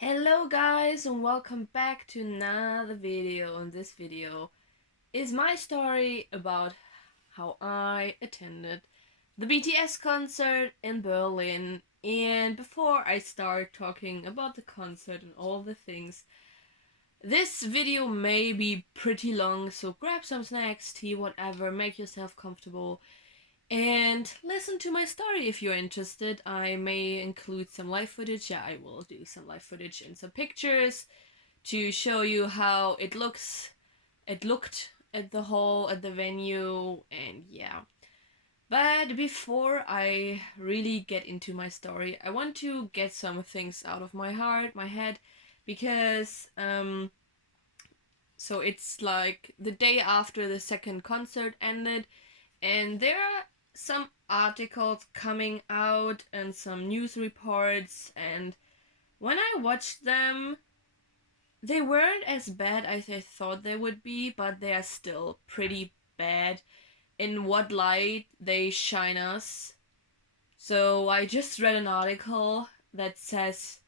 Hello guys and welcome back to another video. In this video is my story about how I attended the BTS concert in Berlin. And before I start talking about the concert and all the things, this video may be pretty long, so grab some snacks, tea, whatever, make yourself comfortable and listen to my story if you're interested. I may include some live footage. Yeah, I will do some live footage and some pictures to show you how it looked at the hall, at the venue, and yeah. But before I really get into my story, I want to get some things out of my head, because so it's like the day after the second concert ended, and there are some articles coming out and some news reports, and when I watched them, they weren't as bad as I thought they would be, but they are still pretty bad in what light they shine us. So I just read an article that says,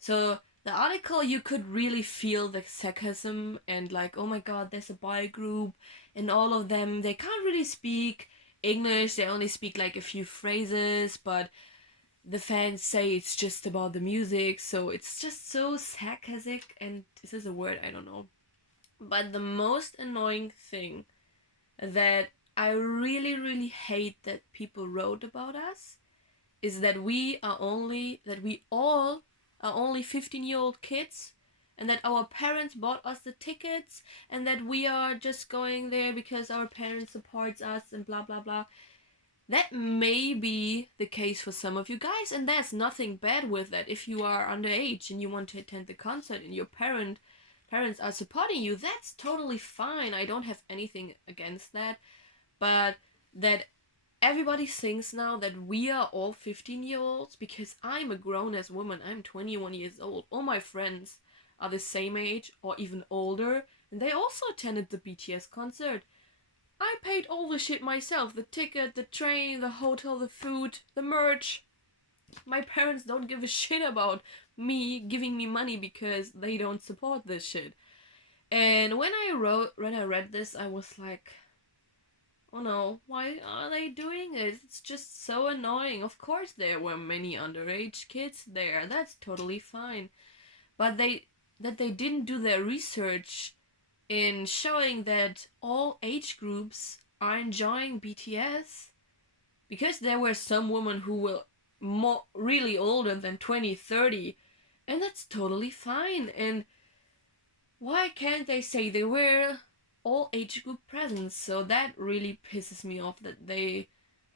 so the article, you could really feel the sarcasm and like, oh my god, there's a boy group and all of them, they can't really speak English, they only speak like a few phrases, but the fans say it's just about the music, so it's just so sarcastic. And is this a word? I don't know. But the most annoying thing that I really, really hate that people wrote about us is that we all are only 15-year-old kids, and that our parents bought us the tickets, and that we are just going there because our parents supports us and blah blah blah. That may be the case for some of you guys, and there's nothing bad with that. If you are underage and you want to attend the concert and your parents are supporting you, that's totally fine. I don't have anything against that. But that everybody thinks now that we are all 15-year-olds, because I'm a grown ass woman. I'm 21 years old. All my friends are the same age or even older, and they also attended the BTS concert. I paid all the shit myself: the ticket, the train, the hotel, the food, the merch. My parents don't give a shit about me giving me money because they don't support this shit. And when I read this, I was like, oh no, why are they doing it? It's just so annoying. Of course there were many underage kids there. That's totally fine. But they didn't do their research in showing that all age groups are enjoying BTS, because there were some women who were more really older than 20, 30, and that's totally fine. And why can't they say they were all age group presents? So that really pisses me off that they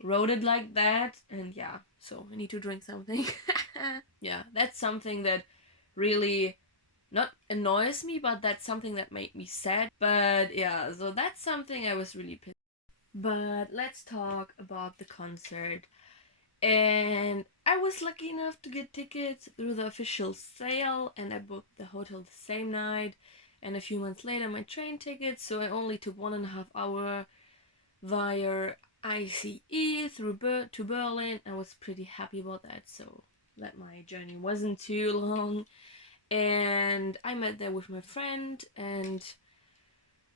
wrote it like that. And yeah, so I need to drink something. Yeah, that's something that really not annoys me, but that's something that made me sad. But yeah, so that's something I was really pissed. But let's talk about the concert. And I was lucky enough to get tickets through the official sale, and I booked the hotel the same night, and a few months later my train tickets, so I only took 1.5 hour via ICE to Berlin. I was pretty happy about that, so that my journey wasn't too long. And I met there with my friend, and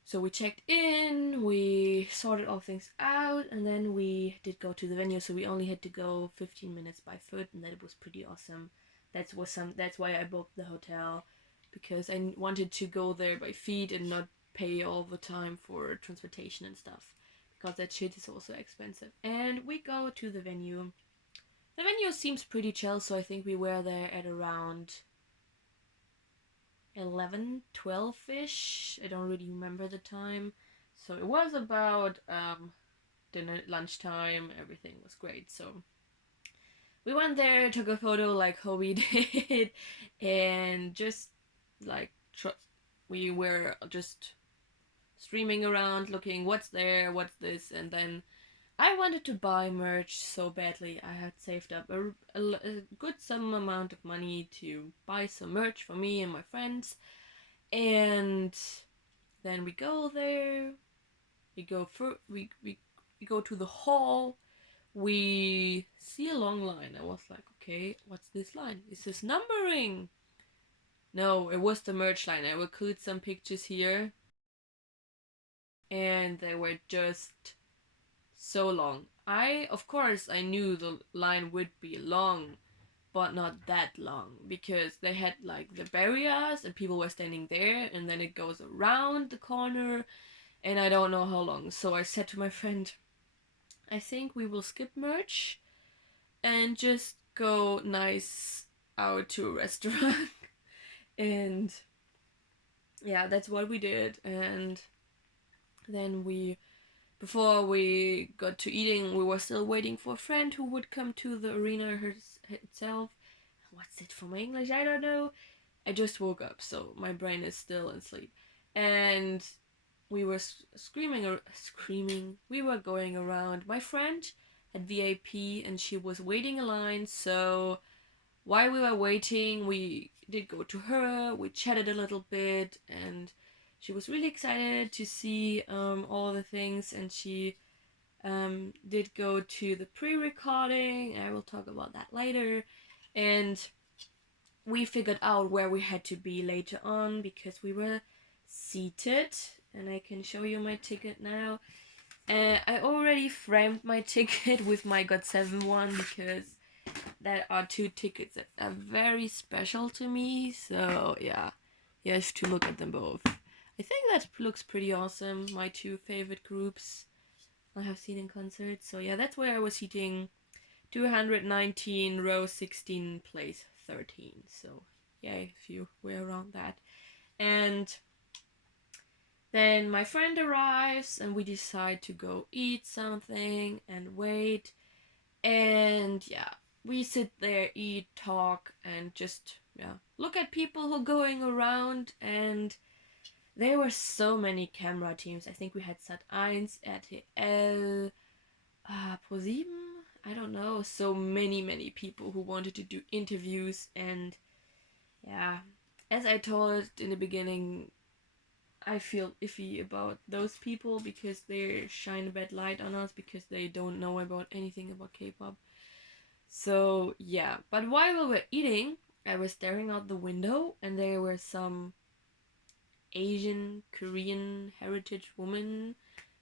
so we checked in, we sorted all things out, and then we did go to the venue. So we only had to go 15 minutes by foot, and that was pretty awesome. That's why I booked the hotel, because I wanted to go there by feet and not pay all the time for transportation and stuff, because that shit is also expensive. And we go to the venue. The venue seems pretty chill, so I think we were there at around 11, 12-ish. I don't really remember the time. So it was about dinner, lunchtime. Everything was great. So we went there, took a photo like Hobie did, and just like we were just streaming around, looking what's there, what's this, and then I wanted to buy merch so badly. I had saved up a good some amount of money to buy some merch for me and my friends. And then we go there. We go to the hall. We see a long line. I was like, okay, what's this line? Is this numbering? No, it was the merch line. I will include some pictures here. And they were just so long. Of course, I knew the line would be long, but not that long, because they had like the barriers and people were standing there, and then it goes around the corner, and I don't know how long. So I said to my friend, I think we will skip merch and just go nice out to a restaurant. And yeah, that's what we did. And then before we got to eating, we were still waiting for a friend who would come to the arena itself. What's it for my English? I don't know. I just woke up, so my brain is still in sleep. And we were screaming. We were going around. My friend had VIP and she was waiting in line, so while we were waiting, we did go to her, we chatted a little bit, and she was really excited to see all the things, and she did go to the pre-recording. I will talk about that later. And we figured out where we had to be later on because we were seated, and I can show you my ticket now. I already framed my ticket with my GOT7 one because there are two tickets that are very special to me. So yeah, you have to look at them both. I think that looks pretty awesome. My two favorite groups I have seen in concert. So yeah, that's where I was seating 219, row 16, place 13. So yeah, if you were around that. And then my friend arrives and we decide to go eat something and wait. And yeah, we sit there, eat, talk, and just look at people who are going around. And there were so many camera teams. I think we had Sat.1, RTL, ProSieben. I don't know. So many people who wanted to do interviews. And yeah, as I told in the beginning, I feel iffy about those people because they shine a bad light on us because they don't know about anything about K-pop. So yeah, but while we were eating, I was staring out the window and there were some Asian, Korean heritage women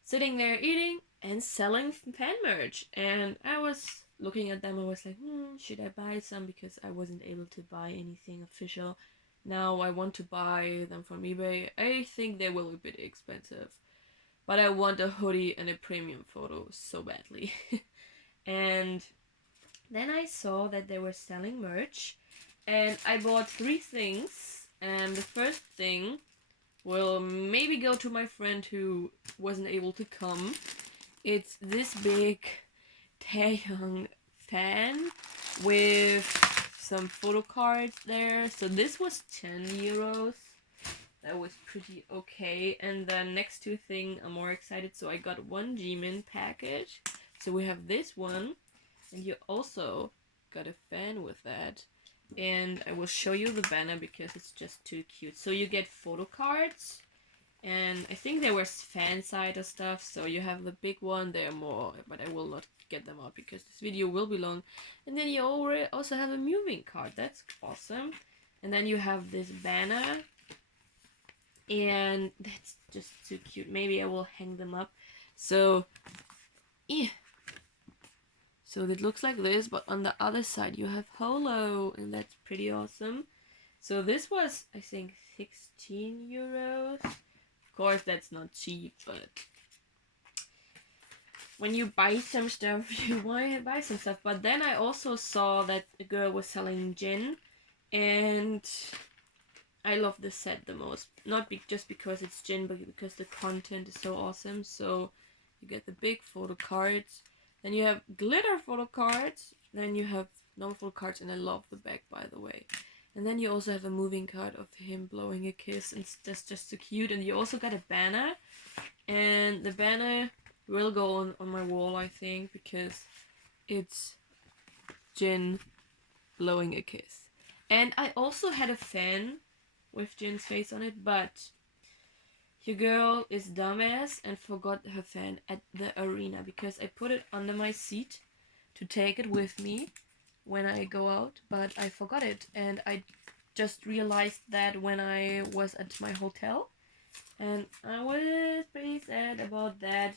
sitting there eating and selling fan merch. And I was looking at them, I was like, should I buy some? Because I wasn't able to buy anything official. Now I want to buy them from eBay. I think they will be a bit expensive. But I want a hoodie and a premium photo so badly. And then I saw that they were selling merch, and I bought 3 things. And the first thing will maybe go to my friend who wasn't able to come. It's this big Taeyang fan with some photo cards there. So this was 10 euros. That was pretty okay. And the next 2 thing I'm more excited. So I got one Jimin package. So we have this one. And you also got a fan with that. And I will show you the banner because it's just too cute. So you get photo cards. And I think there was fan side or stuff. So you have the big one. There are more. But I will not get them out because this video will be long. And then you also have a moving card. That's awesome. And then you have this banner. And that's just too cute. Maybe I will hang them up. So, yeah. So it looks like this, but on the other side you have Holo, and that's pretty awesome. So this was, I think, 16 euros. Of course, that's not cheap, but when you buy some stuff, you want to buy some stuff. But then I also saw that a girl was selling gin, and I love this set the most. Not just because it's gin, but because the content is so awesome. So you get the big photo cards. Then you have glitter photo cards. Then you have normal photo cards, and I love the back, by the way. And then you also have a moving card of him blowing a kiss, and that's just so cute. And you also got a banner, and the banner will go on my wall, I think, because it's Jin blowing a kiss. And I also had a fan with Jin's face on it, but your girl is dumbass and forgot her fan at the arena because I put it under my seat to take it with me when I go out, but I forgot it, and I just realized that when I was at my hotel, and I was pretty sad about that.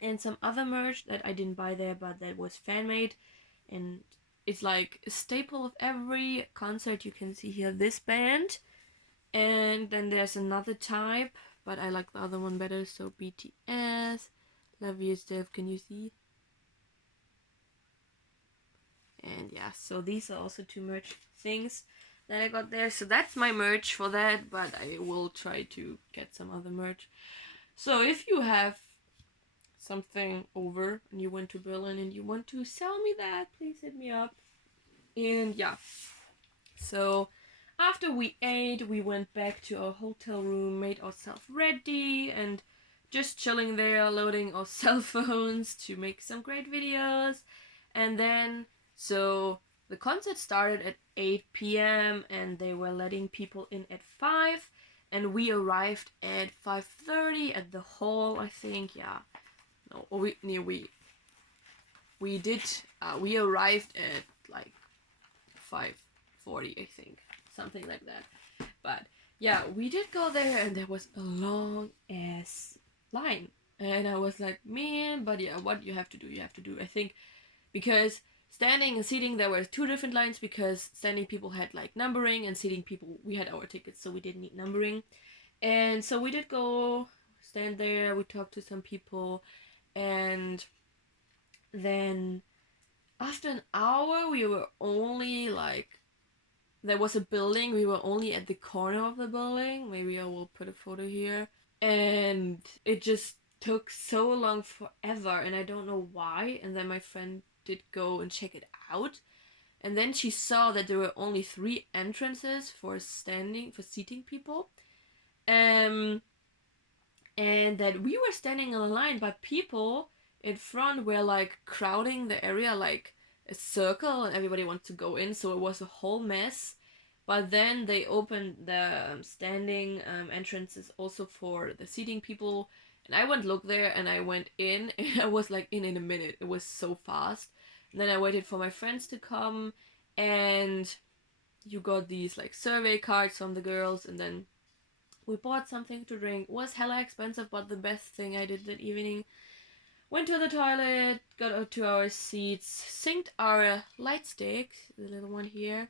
And some other merch that I didn't buy there, but that was fan made, and it's like a staple of every concert. You can see here this band, and then there's another type, but I like the other one better. So BTS, Love You Steph, can you see? And yeah, so these are also two merch things that I got there. So that's my merch for that, but I will try to get some other merch. So if you have something over and you went to Berlin and you want to sell me that, please hit me up. And yeah, so after we ate, we went back to our hotel room, made ourselves ready, and just chilling there, loading our cell phones to make some great videos. And then, so the concert started at 8 p.m. and they were letting people in at 5, and we arrived at 5:30 at the hall, I think. Yeah, no, we arrived at like 5:40, I think, something like that. But yeah, we did go there, and there was a long ass line, and I was like, man, but yeah, what you have to do, I think, because standing and seating, there were two different lines, because standing people had like numbering, and seating people, we had our tickets, so we didn't need numbering. And so we did go stand there, we talked to some people, and then after an hour we were only like, there was a building, we were only at the corner of the building, maybe I will put a photo here, and it just took so long forever, and I don't know why. And then my friend did go and check it out, and then she saw that there were only 3 entrances for seating people, and that we were standing in a line, but people in front were like crowding the area like a circle, and everybody wants to go in, so it was a whole mess. But then they opened the standing entrances also for the seating people, and I went look there, and I went in, and I was like in a minute. It was so fast. And then I waited for my friends to come, and you got these like survey cards from the girls, and then we bought something to drink. It was hella expensive, but the best thing I did that evening, went to the toilet, got to our seats, synced our light stick, the little one here.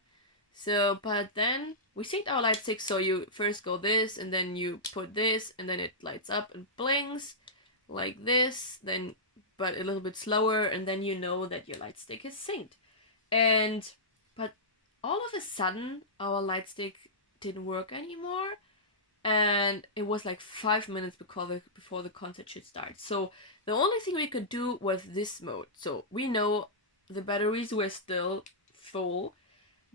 So, but then we synced our light stick, so you first go this, and then you put this, and then it lights up and blinks like this, then but a little bit slower, and then you know that your light stick is synced. And but all of a sudden our light stick didn't work anymore, and it was like 5 minutes before the concert should start. So the only thing we could do was this mode. So we know the batteries were still full,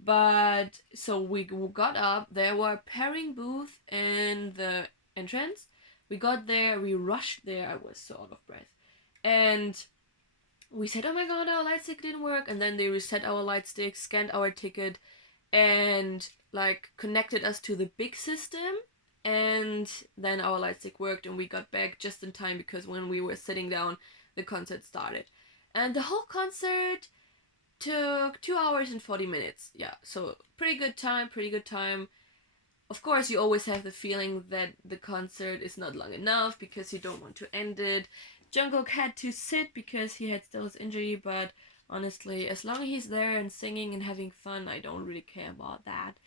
but so we got up. There were pairing booth in the entrance. We got there, we rushed there. I was so out of breath, and we said, oh my god, our light stick didn't work. And then they reset our light stick, scanned our ticket, and like connected us to the big system. And then our light stick worked, and we got back just in time, because when we were sitting down, the concert started. And the whole concert took 2 hours and 40 minutes. Yeah, so pretty good time. Of course, you always have the feeling that the concert is not long enough, because you don't want to end it. Jungkook had to sit because he had still his injury, but honestly, as long as he's there and singing and having fun, I don't really care about that.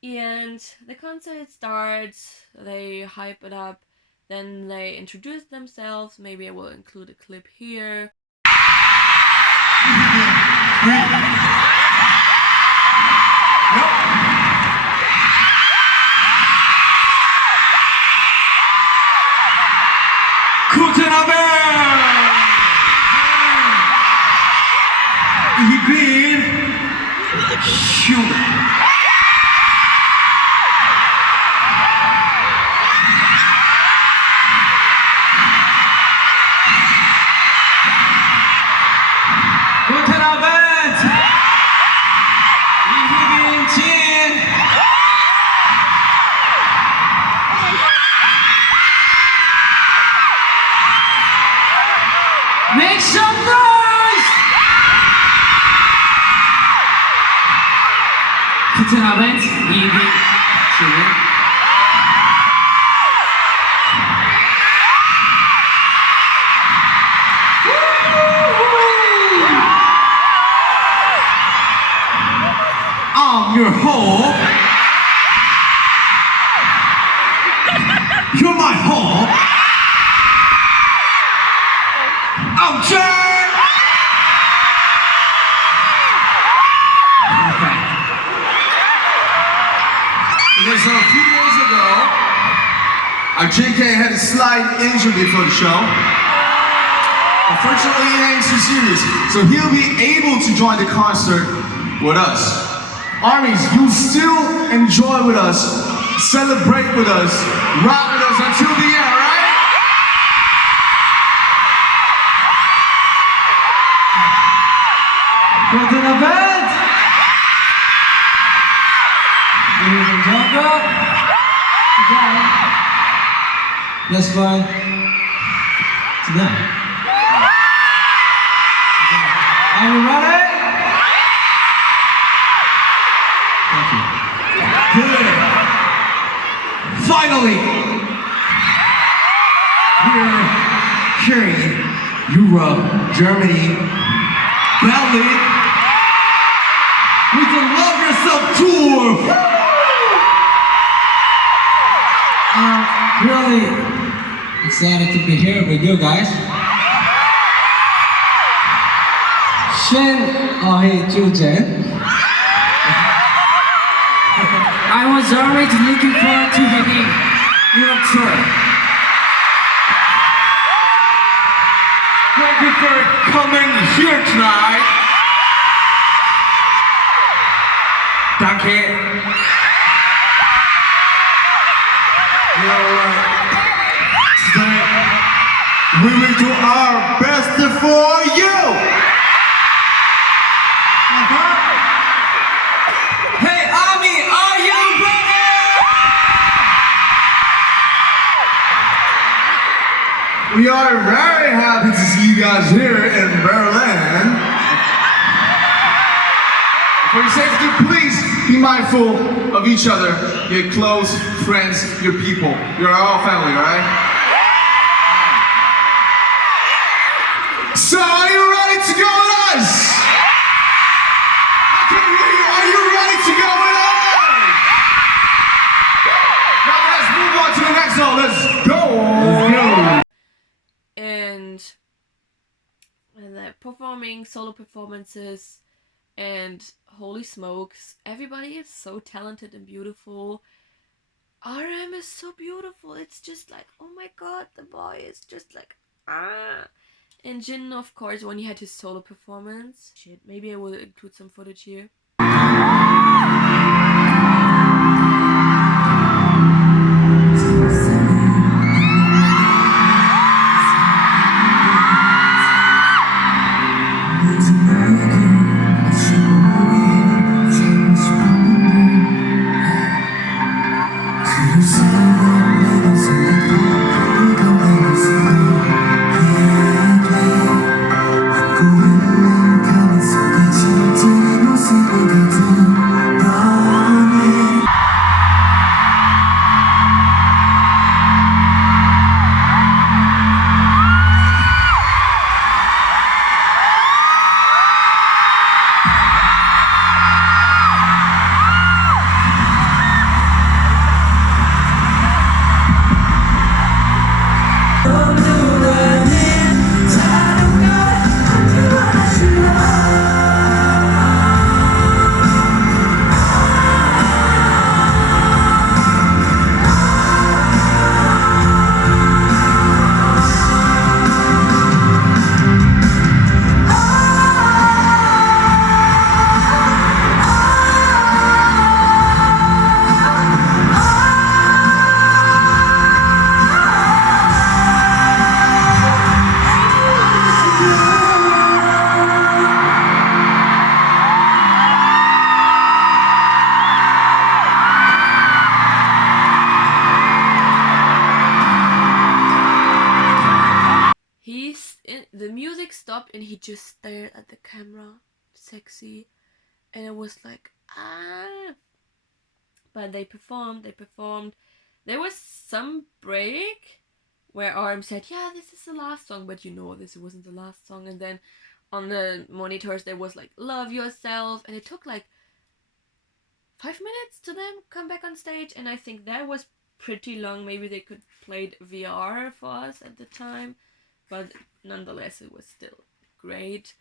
And the concert starts, they hype it up, then they introduce themselves. Maybe I will include a clip here. Guten Abend! Ich bin Schubert. Guten Abend! EB. I'm your hope. You're my hope. I'm Jack. Okay. Okay, so a few days ago, our JK had a slight injury before the show. Unfortunately, it ain't too serious, so he'll be able to join the concert with us. Armies, you still enjoy with us, celebrate with us, rock with us until the end, right? Go to the band! Ladies and gentlemen, let's fly tonight. Are you ready? Thank you. Good. Finally, we're hearing Europe, Germany, Berlin with the Love Yourself tour. Really excited to be here with you guys. Shin Ahi Jujen. I was already looking forward to having your tour. Thank you for coming here tonight. Danke. Today, we will do our best for you. Hey, Ami, are you ready? We are very happy to see you guys here in Berlin. For your safety, please be mindful of each other, your close friends, your people. You're all family, right? So, are you ready to go with us? I can hear you. Are you ready to go with us? Now let's move on to the next song. Let's go. And they're performing solo performances, and holy smokes, everybody is so talented and beautiful. RM is so beautiful. It's just like, oh my god, the boy is just like, ah. And Jin, of course, when he had his solo performance. Shit, maybe I will include some footage here. The music stopped and he just stared at the camera, sexy, and it was like, ah. But they performed. There was some break where RM said, "Yeah, this is the last song," but this wasn't the last song. And then on the monitors there was like "Love Yourself," and it took like 5 minutes to them come back on stage, and I think that was pretty long. Maybe they could played VR for us at the time, but nonetheless, it was still great.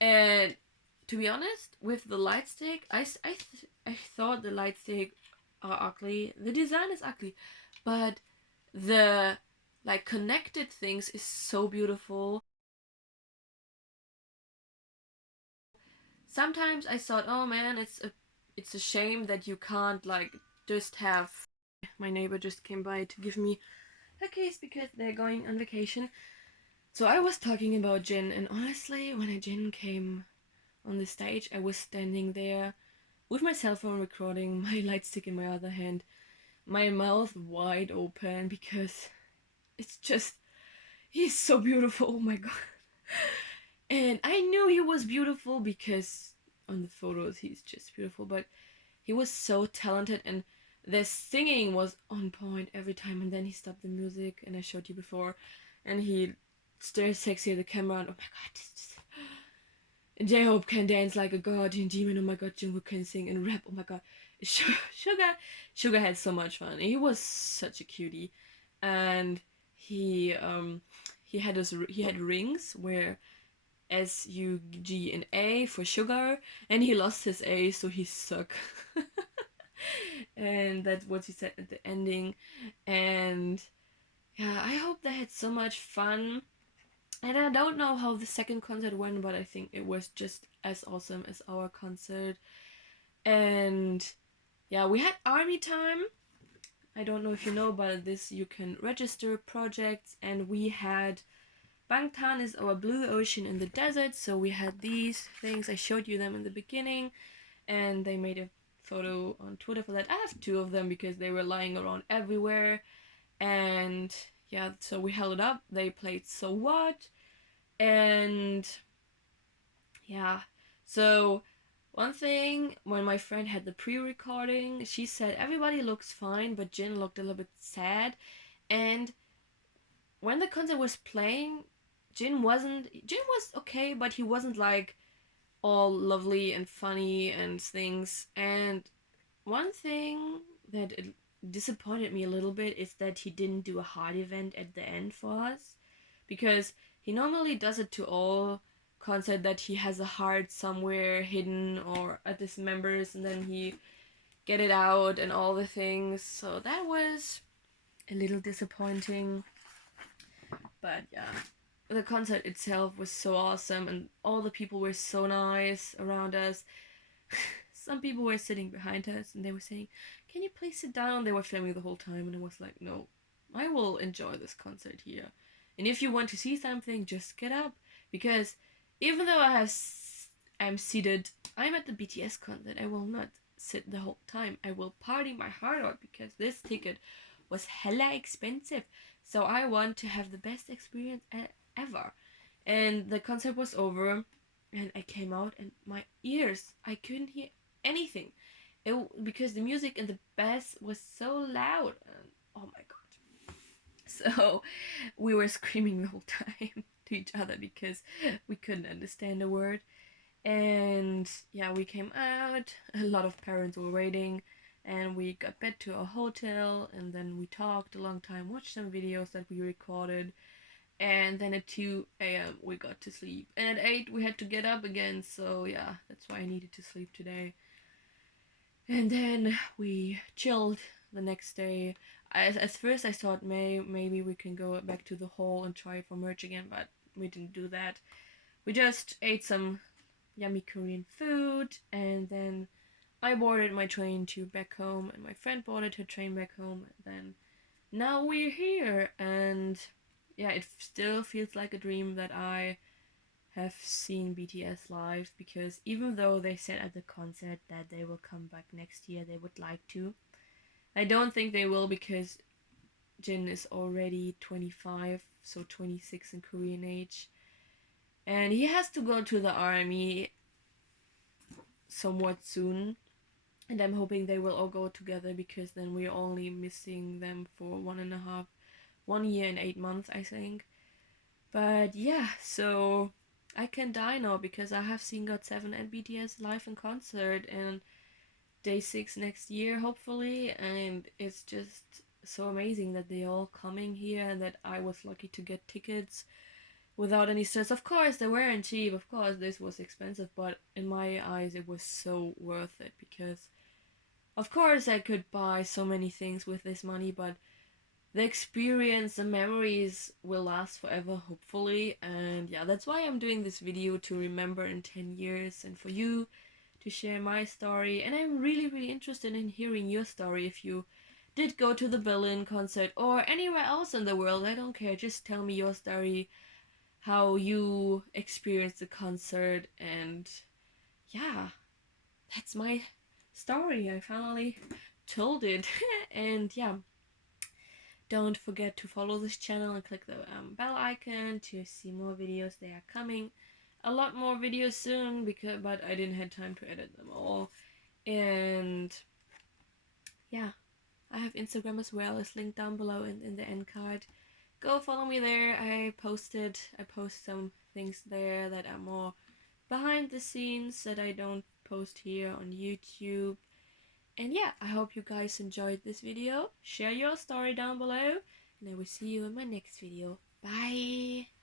And to be honest, with the light stick, I thought the light stick are ugly. The design is ugly, but the like connected things is so beautiful. Sometimes I thought, oh man, it's a shame that you can't like just have. My neighbor just came by to give me a case because they're going on vacation. So I was talking about Jin, and honestly, when Jin came on the stage, I was standing there with my cell phone recording, my light stick in my other hand, my mouth wide open because it's just he's so beautiful. Oh my god. And I knew he was beautiful because on the photos he's just beautiful, but he was so talented, and the singing was on point every time. And then he stopped the music, and I showed you before, and he stared sexy at the camera, and oh my god, J-Hope can dance like a god in Demon. Oh my god, Jungkook can sing and rap. Oh my god, Sugar had so much fun. He was such a cutie, and he had rings where S U G and A for sugar, and he lost his A, so he suck. And that's what he said at the ending. And yeah, I hope they had so much fun. And I don't know how the second concert went, but I think it was just as awesome as our concert. And yeah, we had army time. I don't know if you know about this. You can register projects, and we had Bangtan is our blue ocean in the desert. So we had these things. I showed you them in the beginning, and they made a photo on Twitter for that. I have two of them because they were lying around everywhere. And yeah, so we held it up. They played So What, and yeah, so one thing, when my friend had the pre-recording, she said everybody looks fine, but Jin looked a little bit sad. And when the concert was playing, Jin was okay, but he wasn't like all lovely and funny and things. And one thing that it disappointed me a little bit is that he didn't do a heart event at the end for us, because he normally does it to all concert, that he has a heart somewhere hidden or at his members, and then he get it out and all the things. So that was a little disappointing. But yeah, the concert itself was so awesome, and all the people were so nice around us. Some people were sitting behind us, and they were saying, "Can you please sit down?" They were filming the whole time, and I was like, "No, I will enjoy this concert here. And if you want to see something, just get up." Because even though I'm seated, I'm at the BTS concert. I will not sit the whole time. I will party my heart out because this ticket was hella expensive. So I want to have the best experience ever. And the concert was over, and I came out, and my ears, I couldn't hear anything. Because the music in the bass was so loud. And, oh my god. So we were screaming the whole time to each other because we couldn't understand a word. And yeah, we came out. A lot of parents were waiting, and we got back to our hotel, and then we talked a long time, watched some videos that we recorded, and then at 2 a.m. we got to sleep. And at 8 we had to get up again, so yeah, that's why I needed to sleep today. And then we chilled the next day. At first I thought maybe we can go back to the hall and try for merch again, but we didn't do that. We just ate some yummy Korean food, and then I boarded my train to back home, and my friend boarded her train back home. And then now we're here, and yeah, it still feels like a dream that I have seen BTS live, because even though they said at the concert that they will come back next year, they would like to. I don't think they will, because Jin is already 25, so 26 in Korean age. And he has to go to the army somewhat soon. and I'm hoping they will all go together, because then we're only missing them for 1 year and 8 months, I think. But yeah, so I can die now because I have seen GOT7 and BTS live in concert and day 6 next year, hopefully, and it's just so amazing that they all coming here and that I was lucky to get tickets without any stress. Of course, they weren't cheap. Of course, this was expensive, but in my eyes, it was so worth it because, of course, I could buy so many things with this money, but the experience, the memories will last forever, hopefully. And yeah, that's why I'm doing this video, to remember in 10 years and for you to share my story. And I'm really, really interested in hearing your story. If you did go to the Berlin concert or anywhere else in the world, I don't care. Just tell me your story, how you experienced the concert. And yeah, that's my story. I finally told it. And yeah, don't forget to follow this channel and click the bell icon to see more videos. They are coming a lot more videos soon, but I didn't have time to edit them all. And yeah, I have Instagram as well. It's linked down below in the end card. Go follow me there. I post some things there that are more behind the scenes that I don't post here on YouTube. And yeah, I hope you guys enjoyed this video. Share your story down below, and I will see you in my next video. Bye!